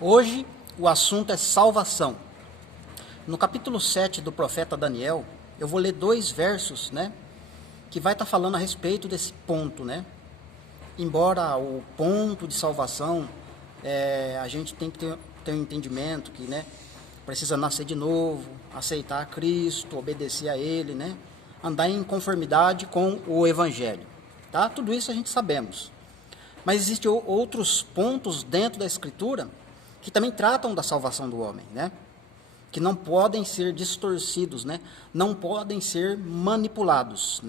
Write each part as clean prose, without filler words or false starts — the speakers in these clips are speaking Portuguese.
Hoje o assunto é salvação. No capítulo 7 do profeta Daniel, eu vou ler 2 versos, que vai estar falando a respeito desse ponto, Embora o ponto de salvação, a gente tem que ter um entendimento que, precisa nascer de novo, aceitar Cristo, obedecer a Ele, andar em conformidade com o Evangelho, tá? Tudo isso a gente sabemos. Mas existem outros pontos dentro da Escritura que também tratam da salvação do homem, que não podem ser distorcidos, não podem ser manipulados,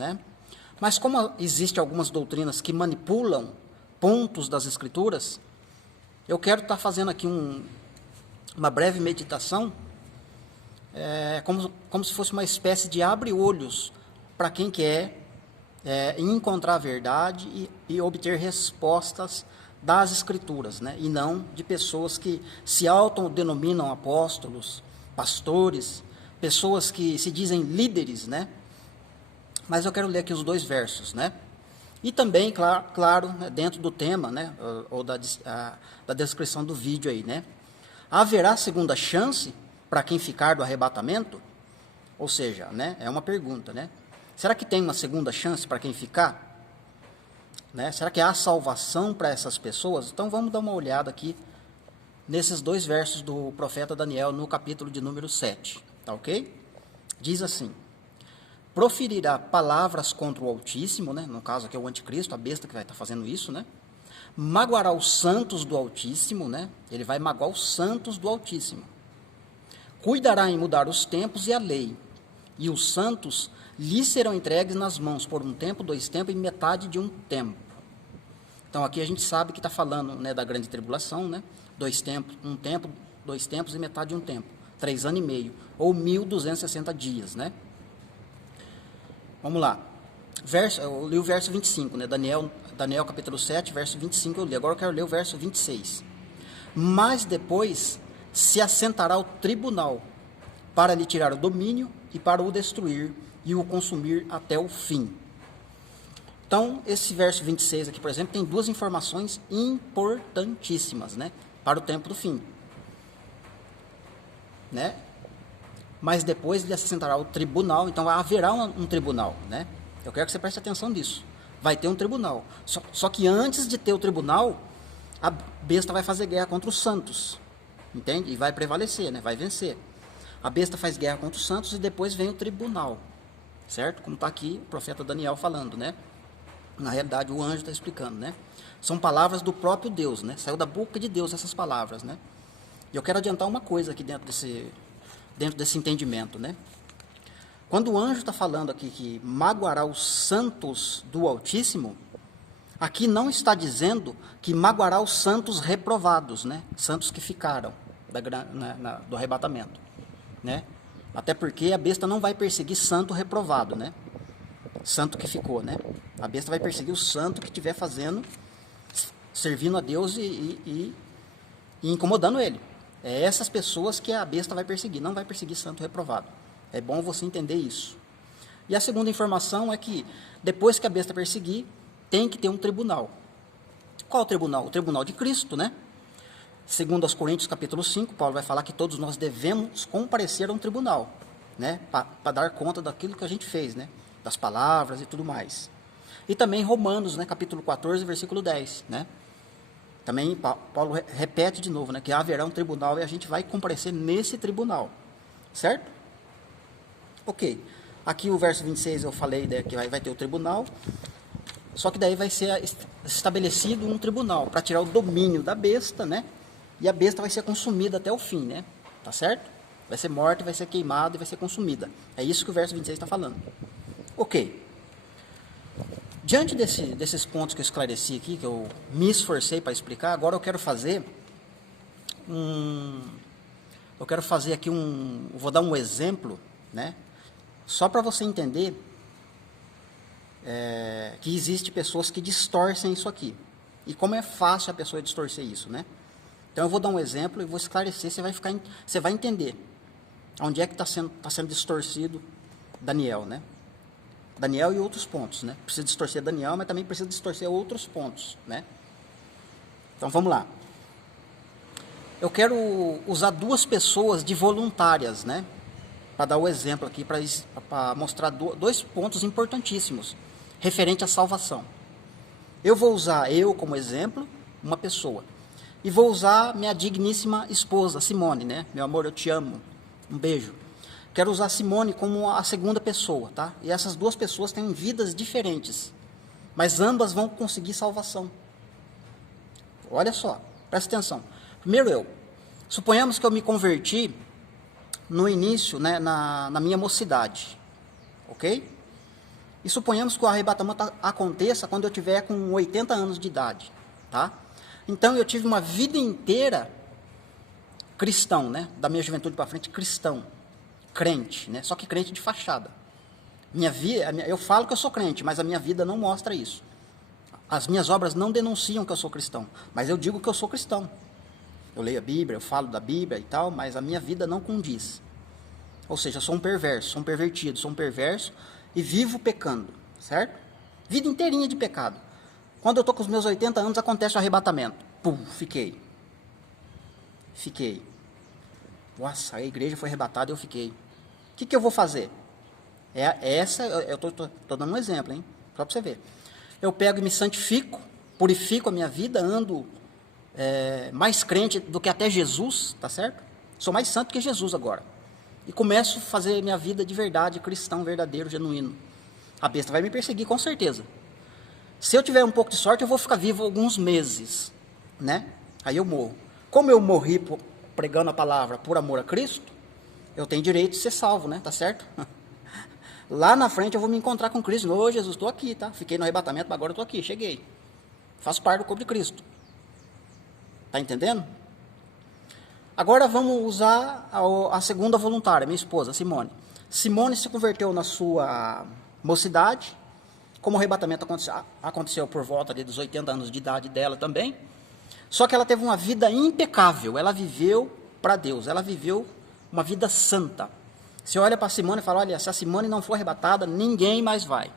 Mas como existem algumas doutrinas que manipulam pontos das Escrituras, eu quero estar fazendo aqui uma breve meditação, como se fosse uma espécie de abre-olhos para quem quer encontrar a verdade e obter respostas das Escrituras, e não de pessoas que se autodenominam apóstolos, pastores, pessoas que se dizem líderes, Mas eu quero ler aqui os 2 versos, E também, claro, dentro do tema, ou da descrição do vídeo aí, Haverá segunda chance para quem ficar do arrebatamento? Ou seja, é uma pergunta, Será que tem uma segunda chance para quem ficar? Será que há salvação para essas pessoas? Então vamos dar uma olhada aqui nesses 2 versos do profeta Daniel no capítulo de número 7, tá ok? Diz assim: proferirá palavras contra o Altíssimo, no caso aqui é o anticristo, a besta que vai estar fazendo isso, magoará os santos do Altíssimo, ele vai magoar os santos do Altíssimo, cuidará em mudar os tempos e a lei, e os santos lhe serão entregues nas mãos por um tempo, 2 tempos e metade de um tempo. Então aqui a gente sabe que está falando da grande tribulação, 2 tempos, 1 tempo, 2 tempos e metade de um tempo, 3 anos e meio, ou 1260 dias, Vamos lá, eu li o verso 25, Daniel capítulo 7, verso 25 eu li, agora eu quero ler o verso 26. Mas depois se assentará o tribunal para lhe tirar o domínio e para o destruir e o consumir até o fim. Então, esse verso 26 aqui, por exemplo, tem 2 informações importantíssimas, para o tempo do fim. Mas depois ele assentará o tribunal, então haverá um tribunal, Eu quero que você preste atenção nisso. Vai ter um tribunal. Só que antes de ter o tribunal, a besta vai fazer guerra contra os santos, entende? E vai prevalecer, vai vencer. A besta faz guerra contra os santos e depois vem o tribunal, certo? Como está aqui o profeta Daniel falando, Na realidade, o anjo está explicando, São palavras do próprio Deus, Saiu da boca de Deus essas palavras, E eu quero adiantar uma coisa aqui dentro desse entendimento, Quando o anjo está falando aqui que magoará os santos do Altíssimo, aqui não está dizendo que magoará os santos reprovados, Santos que ficaram do arrebatamento, Até porque a besta não vai perseguir santo reprovado, Santo que ficou, A besta vai perseguir o santo que estiver servindo a Deus e incomodando ele. É essas pessoas que a besta vai perseguir, não vai perseguir santo reprovado. É bom você entender isso. E a segunda informação é que, depois que a besta perseguir, tem que ter um tribunal. Qual o tribunal? O tribunal de Cristo, Segundo aos Coríntios, capítulo 5, Paulo vai falar que todos nós devemos comparecer a um tribunal, para dar conta daquilo que a gente fez, das palavras e tudo mais. E também Romanos, capítulo 14, versículo 10, Também Paulo repete de novo, que haverá um tribunal e a gente vai comparecer nesse tribunal, certo? Ok, aqui o verso 26 eu falei que vai ter o tribunal, só que daí vai ser estabelecido um tribunal para tirar o domínio da besta, E a besta vai ser consumida até o fim, Tá certo? Vai ser morta, vai ser queimada e vai ser consumida. É isso que o verso 26 está falando. Ok. Diante desses pontos que eu esclareci aqui, que eu me esforcei para explicar, agora eu quero fazer aqui vou dar um exemplo, Só para você entender que existe pessoas que distorcem isso aqui. E como é fácil a pessoa distorcer isso, Então eu vou dar um exemplo e vou esclarecer, você vai entender onde é que está sendo distorcido Daniel, Daniel e outros pontos, Precisa distorcer Daniel, mas também precisa distorcer outros pontos, Então vamos lá. eu quero usar duas pessoas de voluntárias, né? Para dar o exemplo aqui, para mostrar dois pontos importantíssimos referente à salvação. Eu vou usar eu como exemplo, uma pessoa. E vou usar minha digníssima esposa, Simone, né? Meu amor, eu te amo. Um beijo. Quero usar Simone como a segunda pessoa, tá? E essas duas pessoas têm vidas diferentes, mas ambas vão conseguir salvação. Olha só, presta atenção. Primeiro eu. Suponhamos que eu me converti no início, né, na minha mocidade, ok? E suponhamos que o arrebatamento aconteça quando eu tiver com 80 anos de idade, tá? Então eu tive uma vida inteira cristão, né? Da minha juventude para frente, cristão, crente, né? Só que crente de fachada. Eu falo que eu sou crente, mas a minha vida não mostra isso. As minhas obras não denunciam que eu sou cristão, mas eu digo que eu sou cristão. Eu leio a Bíblia, eu falo da Bíblia e tal, mas a minha vida não condiz. Ou seja, eu sou um perverso, sou um pervertido, sou um perverso e vivo pecando, certo? Vida inteirinha de pecado. Quando eu estou com os meus 80 anos, acontece o arrebatamento. Pum, fiquei. Nossa, a igreja foi arrebatada e eu fiquei. O que eu vou fazer? Eu estou dando um exemplo, hein? Só para você ver. Eu pego e me santifico, purifico a minha vida, ando mais crente do que até Jesus, tá certo? Sou mais santo que Jesus agora. E começo a fazer minha vida de verdade, cristão, verdadeiro, genuíno. A besta vai me perseguir, com certeza. Se eu tiver um pouco de sorte, eu vou ficar vivo alguns meses, né? Aí eu morro. Como eu morri pregando a palavra por amor a Cristo, eu tenho direito de ser salvo, né? Tá certo? Lá na frente eu vou me encontrar com Cristo. Ô, Jesus, estou aqui, tá? Fiquei no arrebatamento, mas agora eu estou aqui, cheguei. Faço parte do corpo de Cristo. Tá entendendo? Agora vamos usar a segunda voluntária, minha esposa, Simone. Simone se converteu na sua mocidade, como o arrebatamento aconteceu por volta dos 80 anos de idade dela também. Só que ela teve uma vida impecável, ela viveu para Deus, ela viveu uma vida santa. Você olha para a Simone e fala, olha, se a Simone não for arrebatada, ninguém mais vai.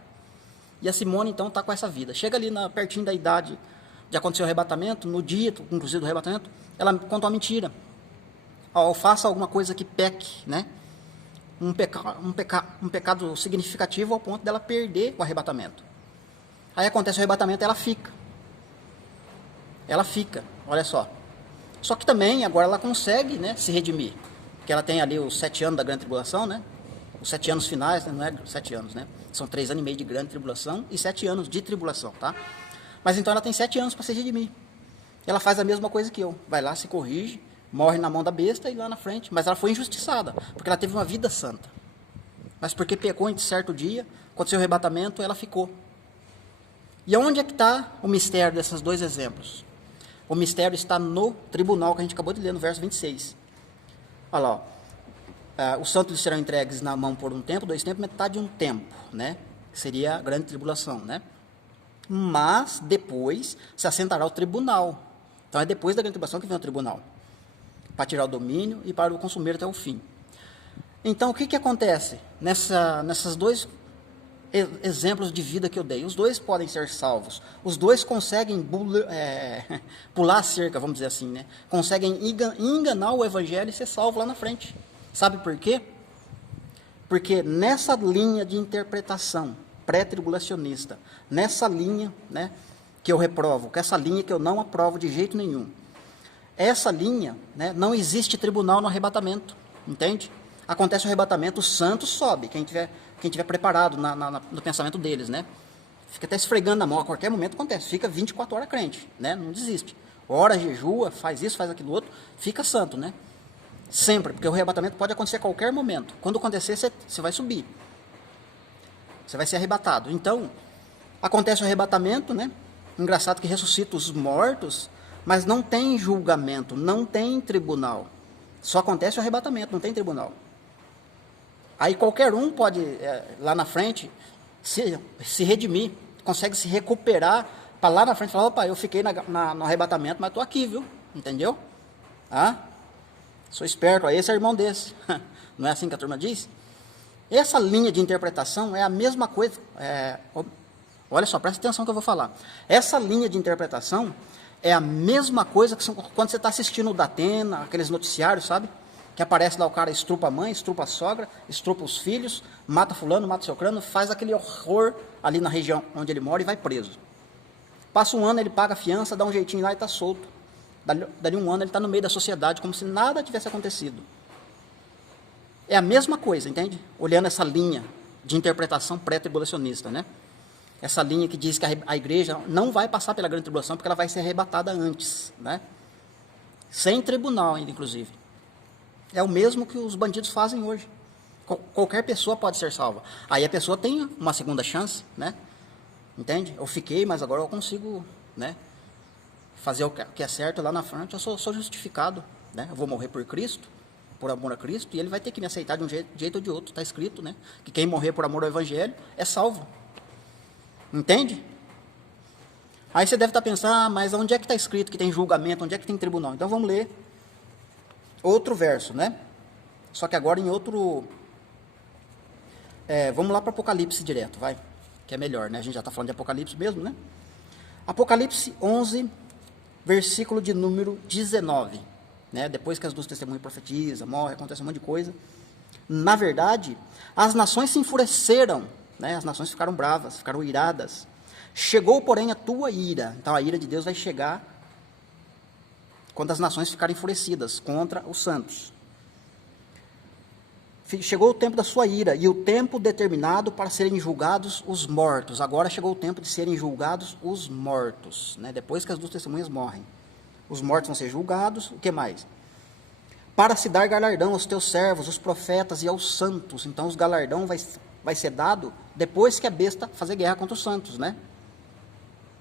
E a Simone, então, está com essa vida. Chega ali pertinho da idade de acontecer o arrebatamento, no dia, inclusive, do arrebatamento, ela conta uma mentira. Ou faça alguma coisa que peque, né? Um pecado significativo ao ponto dela perder o arrebatamento. Aí acontece o arrebatamento, ela fica. Olha só. Só que também, agora ela consegue, né, se redimir. Porque ela tem ali os 7 anos da grande tribulação, né? Os 7 anos finais, né? Não é 7 anos, né? São 3 anos e meio de grande tribulação e 7 anos de tribulação, tá? Mas então ela tem 7 anos para se redimir. Ela faz a mesma coisa que eu. Vai lá, se corrige, morre na mão da besta e lá na frente. Mas ela foi injustiçada, porque ela teve uma vida santa. Mas porque pecou em certo dia, aconteceu o arrebatamento, ela ficou. E onde é que está o mistério desses dois exemplos? O mistério está no tribunal que a gente acabou de ler, no verso 26. Olha lá, ó. Os santos serão entregues na mão por um tempo, 2 tempos, metade de um tempo, né? Seria a grande tribulação, né? Mas depois se assentará o tribunal. Então é depois da grande tribulação que vem o tribunal, para tirar o domínio e para o consumir até o fim. Então o que acontece nessas dois exemplos de vida que eu dei? Os dois podem ser salvos. Os dois conseguem pular a cerca, vamos dizer assim, né? Conseguem enganar o evangelho e ser salvo lá na frente. Sabe por quê? Porque nessa linha de interpretação pré-tribulacionista, nessa linha, né, que eu reprovo, que essa linha que eu não aprovo de jeito nenhum, essa linha, né, não existe tribunal no arrebatamento, entende? Acontece o arrebatamento, o santo sobe, quem tiver preparado no pensamento deles, né? Fica até esfregando na mão, a qualquer momento acontece, fica 24 horas crente, né? Não desiste. Ora, jejua, faz isso, faz aquilo outro, fica santo, né? Sempre, porque o arrebatamento pode acontecer a qualquer momento. Quando acontecer, você vai subir. Você vai ser arrebatado. Então, acontece o arrebatamento, né? Engraçado que ressuscita os mortos, mas não tem julgamento, não tem tribunal. Só acontece o arrebatamento, não tem tribunal. Aí qualquer um pode, lá na frente, se redimir, consegue se recuperar, para lá na frente falar, opa, eu fiquei no arrebatamento, mas estou aqui, viu? Entendeu? Sou esperto, esse é irmão desse. Não é assim que a turma diz? Essa linha de interpretação é a mesma coisa. Olha só, presta atenção que eu vou falar. Essa linha de interpretação É a mesma coisa que quando você está assistindo o Datena, aqueles noticiários, sabe? Que aparece lá o cara estrupa a mãe, estrupa a sogra, estrupa os filhos, mata fulano, mata seu crânio, faz aquele horror ali na região onde ele mora e vai preso. Passa um ano, ele paga a fiança, dá um jeitinho lá e está solto. Dali um ano ele está no meio da sociedade, como se nada tivesse acontecido. É a mesma coisa, entende? Olhando essa linha de interpretação pré-tribulacionista, né? Essa linha que diz que a igreja não vai passar pela grande tribulação porque ela vai ser arrebatada antes, né? Sem tribunal ainda, inclusive. É o mesmo que os bandidos fazem hoje. Qualquer pessoa pode ser salva. Aí a pessoa tem uma segunda chance, né? Entende? Eu fiquei, mas agora eu consigo, né, fazer o que é certo lá na frente. Eu sou justificado, né? Eu vou morrer por Cristo, por amor a Cristo, e ele vai ter que me aceitar de um jeito ou de outro. Está escrito, né? Que quem morrer por amor ao Evangelho é salvo. Entende? Aí você deve estar pensando, mas onde é que está escrito que tem julgamento, onde é que tem tribunal? Então vamos ler outro verso, né? Só que agora em outro... vamos lá para Apocalipse direto, vai. Que é melhor, né? A gente já está falando de Apocalipse mesmo, né? Apocalipse 11, versículo de número 19. Né? Depois que as duas testemunhas profetizam, morrem, acontece um monte de coisa. Na verdade, as nações se enfureceram, né? As nações ficaram bravas, ficaram iradas. Chegou, porém, a tua ira. Então, a ira de Deus vai chegar quando as nações ficarem enfurecidas contra os santos. Chegou o tempo da sua ira e o tempo determinado para serem julgados os mortos. Agora chegou o tempo de serem julgados os mortos, né? Depois que as duas testemunhas morrem. Os mortos vão ser julgados, o que mais? Para se dar galardão aos teus servos, os profetas e aos santos. Então, os galardão vai ser dado depois que a besta fazer guerra contra os santos, né?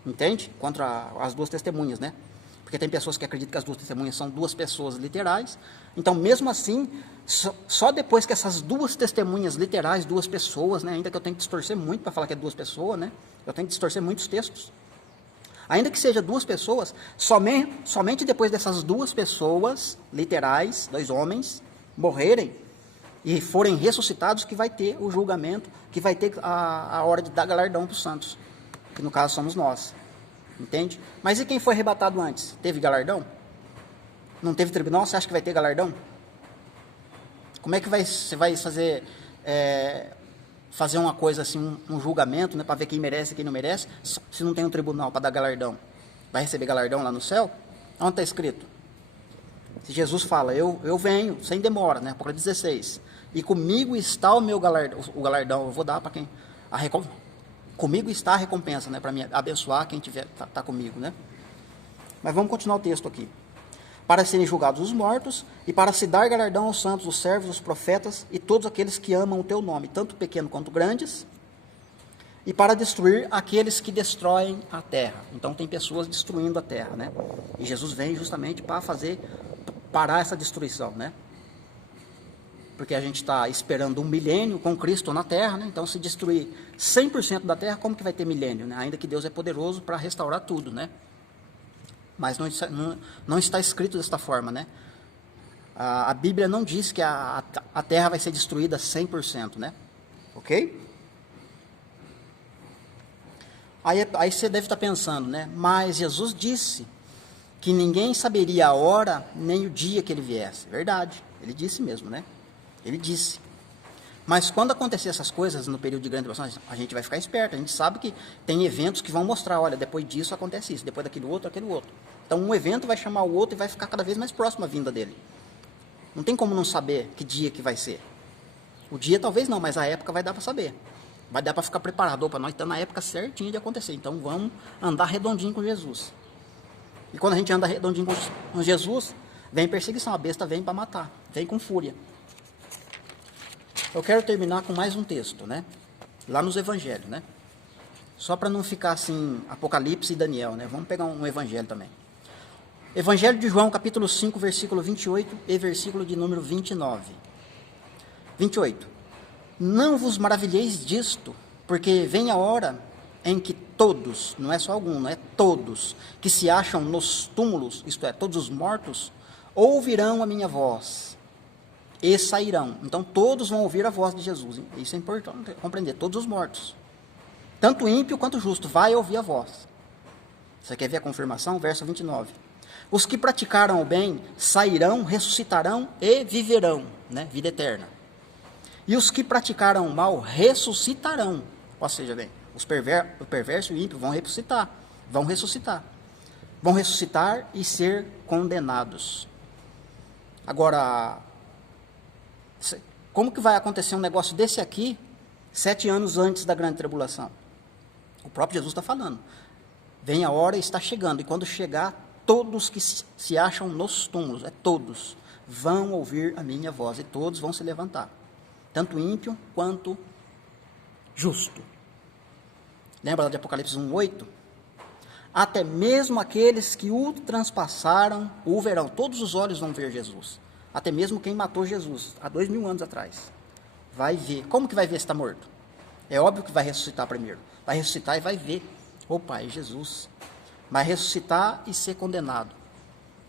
Entende? Contra as duas testemunhas, né? Porque tem pessoas que acreditam que as duas testemunhas são duas pessoas literais. Então, mesmo assim, só depois que essas duas testemunhas literais, duas pessoas, né? Ainda que eu tenho que distorcer muito para falar que é duas pessoas, né? Eu tenho que distorcer muitos textos. Ainda que seja duas pessoas, somente depois dessas duas pessoas literais, dois homens, morrerem e forem ressuscitados, que vai ter o julgamento, que vai ter a hora de dar galardão para os santos, que no caso somos nós. Entende? Mas e quem foi arrebatado antes? Teve galardão? Não teve tribunal? Você acha que vai ter galardão? Como é que você vai fazer uma coisa assim, um julgamento, né, para ver quem merece e quem não merece, se não tem um tribunal para dar galardão? Vai receber galardão lá no céu? Onde está escrito? Se Jesus fala, eu venho, sem demora, né? Apocalipse 16, e comigo está o meu galardão, eu vou dar para quem? Comigo está a recompensa, né, para me abençoar quem tá comigo, né? Mas vamos continuar o texto aqui. Para serem julgados os mortos, e para se dar galardão aos santos, os servos, os profetas, e todos aqueles que amam o teu nome, tanto pequeno quanto grandes, e para destruir aqueles que destroem a terra. Então tem pessoas destruindo a terra, né? E Jesus vem justamente para parar essa destruição, né? Porque a gente está esperando um milênio com Cristo na terra, né? Então se destruir 100% da terra, como que vai ter milênio, né? Ainda que Deus é poderoso para restaurar tudo, né? Mas não está escrito desta forma, né? A Bíblia não diz que a terra vai ser destruída 100%, né? Ok? Aí você deve estar pensando, né? Mas Jesus disse que ninguém saberia a hora nem o dia que ele viesse. Verdade, ele disse mesmo, né? Ele disse. Mas quando acontecer essas coisas no período de grande tribulação, a gente vai ficar esperto. A gente sabe que tem eventos que vão mostrar, olha, depois disso acontece isso, depois daquele outro, aquele outro. Então um evento vai chamar o outro e vai ficar cada vez mais próximo a vinda dele. Não tem como não saber que dia que vai ser. O dia talvez não, mas a época vai dar para saber. Vai dar para ficar preparado. Para nós estar na época certinha de acontecer. Então vamos andar redondinho com Jesus. E quando a gente anda redondinho com Jesus, vem perseguição. A besta vem para matar. Vem com fúria. Eu quero terminar com mais um texto, né? Lá nos evangelhos, né? Só para não ficar assim, Apocalipse e Daniel, né? Vamos pegar um evangelho também. Evangelho de João, capítulo 5, versículo 28 e versículo de número 29. 28. Não vos maravilheis disto, porque vem a hora em que todos, não é só algum, não é todos, que se acham nos túmulos, isto é, todos os mortos, ouvirão a minha voz e sairão. Então todos vão ouvir a voz de Jesus. Isso é importante compreender, todos os mortos. Tanto ímpio quanto justo vai ouvir a voz. Você quer ver a confirmação? Verso 29. Os que praticaram o bem sairão, ressuscitarão e viverão, né? Vida eterna. E os que praticaram o mal ressuscitarão. Ou seja, bem, o perverso e o ímpio vão ressuscitar. Vão ressuscitar. Vão ressuscitar e ser condenados. Agora, como que vai acontecer um negócio desse aqui 7 anos antes da grande tribulação? O próprio Jesus está falando. Vem a hora e está chegando. E quando chegar, todos que se acham nos túmulos, todos, vão ouvir a minha voz. E todos vão se levantar. Tanto ímpio quanto justo. Lembra lá de Apocalipse 1:8? Até mesmo aqueles que o transpassaram o verão. Todos os olhos vão ver Jesus. Até mesmo quem matou Jesus há 2000 anos atrás. Vai ver. Como que vai ver se está morto? É óbvio que vai ressuscitar primeiro. Vai ressuscitar e vai ver. Opa, é Jesus. Vai ressuscitar e ser condenado.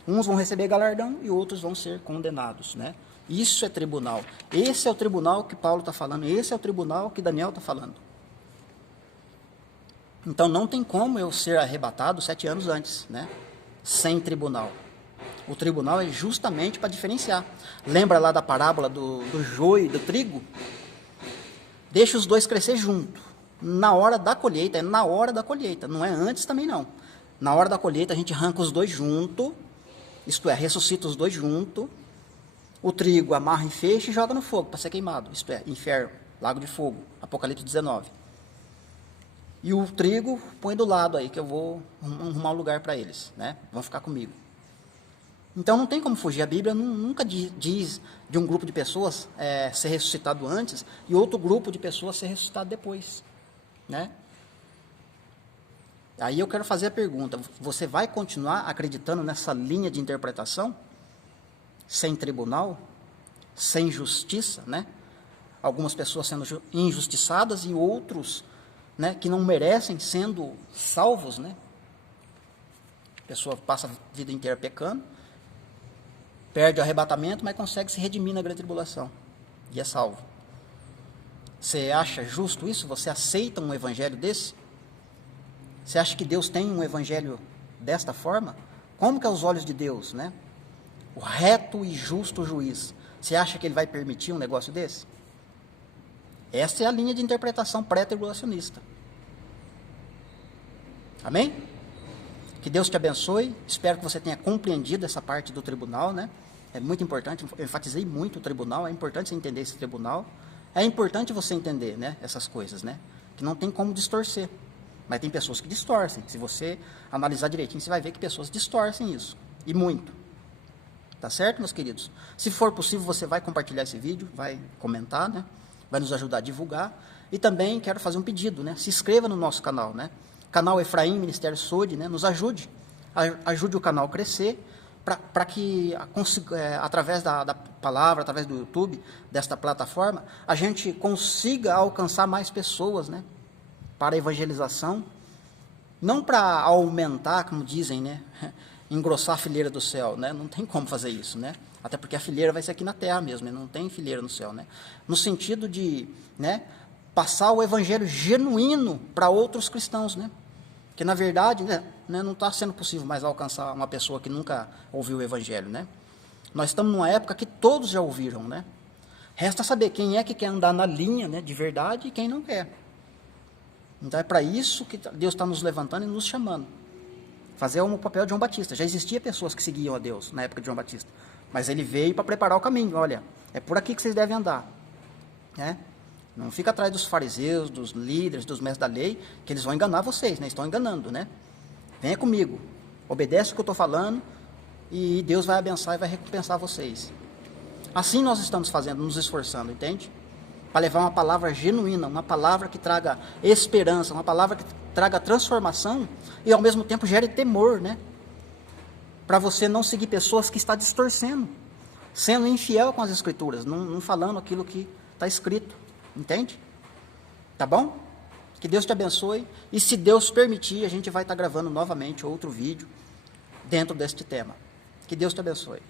Uns vão receber galardão e outros vão ser condenados, né? Isso é tribunal. Esse é o tribunal que Paulo está falando. Esse é o tribunal que Daniel está falando. Então não tem como eu ser arrebatado 7 anos antes, né? Sem tribunal. O tribunal é justamente para diferenciar. Lembra lá da parábola do joio e do trigo? Deixa os dois crescer junto. Na hora da colheita, é na hora da colheita, não é antes também não. Na hora da colheita a gente arranca os dois junto, isto é, ressuscita os dois junto. O trigo amarra em feixe e joga no fogo para ser queimado, isto é, inferno, lago de fogo, Apocalipse 19. E o trigo põe do lado aí, que eu vou arrumar um lugar para eles, né? Vão ficar comigo. Então não tem como fugir. A Bíblia nunca diz de um grupo de pessoas ser ressuscitado antes e outro grupo de pessoas ser ressuscitado depois, né? Aí eu quero fazer a pergunta: você vai continuar acreditando nessa linha de interpretação? Sem tribunal? Sem justiça, né? Algumas pessoas sendo injustiçadas e outros, né, que não merecem sendo salvos, né? A pessoa passa a vida inteira pecando, perde o arrebatamento, mas consegue se redimir na grande tribulação e é salvo. Você acha justo isso? Você aceita um evangelho desse? Você acha que Deus tem um evangelho desta forma? Como que é aos olhos de Deus, né? O reto e justo juiz. Você acha que ele vai permitir um negócio desse? Essa é a linha de interpretação pré-tribulacionista. Amém? Que Deus te abençoe. Espero que você tenha compreendido essa parte do tribunal, né? É muito importante, eu enfatizei muito o tribunal, é importante você entender esse tribunal. É importante você entender, né, essas coisas, né? Que não tem como distorcer. Mas tem pessoas que distorcem. Se você analisar direitinho, você vai ver que pessoas distorcem isso. E muito. Tá certo, meus queridos? Se for possível, você vai compartilhar esse vídeo, vai comentar, né? Vai nos ajudar a divulgar. E também quero fazer um pedido, né? Se inscreva no nosso canal, né? Canal Efraim, Ministério Sode, né? Nos ajude. Ajude o canal a crescer, para que, através da palavra, através do YouTube, desta plataforma, a gente consiga alcançar mais pessoas, né? Para a evangelização. Não para aumentar, como dizem, né? Engrossar a fileira do céu, né? Não tem como fazer isso, né? Até porque a fileira vai ser aqui na terra mesmo, né? Não tem fileira no céu, né? No sentido de, né, passar o evangelho genuíno para outros cristãos, né? Que na verdade, né, não está sendo possível mais alcançar uma pessoa que nunca ouviu o evangelho, né? Nós estamos numa época que todos já ouviram, né? Resta saber quem é que quer andar na linha, né, de verdade e quem não quer. Então é para isso que Deus está nos levantando e nos chamando. Fazer o papel de João Batista. Já existia pessoas que seguiam a Deus na época de João Batista, mas ele veio para preparar o caminho. Olha, é por aqui que vocês devem andar, né? Não fica atrás dos fariseus, dos líderes, dos mestres da lei, que eles vão enganar vocês, né? Estão enganando, né? Venha comigo, obedece o que eu estou falando e Deus vai abençoar e vai recompensar vocês. Assim nós estamos fazendo, nos esforçando, entende? Para levar uma palavra genuína, uma palavra que traga esperança, uma palavra que traga transformação e ao mesmo tempo gere temor, né? Para você não seguir pessoas que estão distorcendo, sendo infiel com as escrituras, não falando aquilo que está escrito. Entende? Tá bom? Que Deus te abençoe. E se Deus permitir, a gente vai estar gravando novamente outro vídeo dentro deste tema. Que Deus te abençoe.